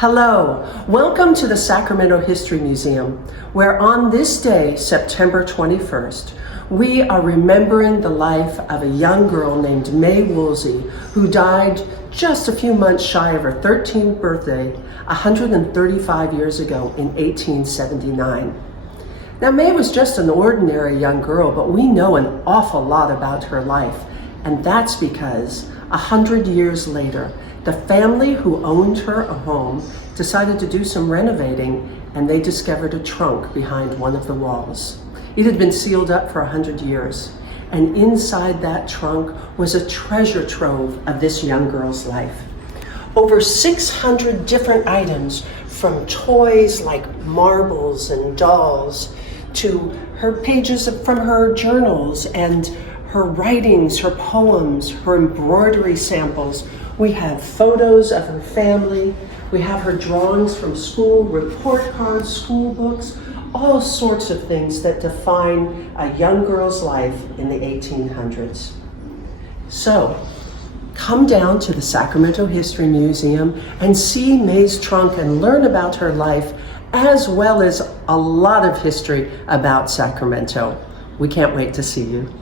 Hello, welcome to the Sacramento History Museum, where on this day, September 21st, we are remembering the life of a young girl named May Woolsey, who died just a few months shy of her 13th birthday, 135 years ago in 1879. Now, May was just an ordinary young girl, but we know an awful lot about her life, and that's because 100 years later, the family who owned her a home decided to do some renovating, and they discovered a trunk behind one of the walls. It had been sealed up for 100 years, and inside that trunk was a treasure trove of this young girl's life. Over 600 different items, from toys like marbles and dolls, to her pages from her journals and her writings, her poems, her embroidery samples. We have photos of her family. We have her drawings from school, report cards, school books, all sorts of things that define a young girl's life in the 1800s. So, come down to the Sacramento History Museum and see May's trunk and learn about her life, as well as a lot of history about Sacramento. We can't wait to see you.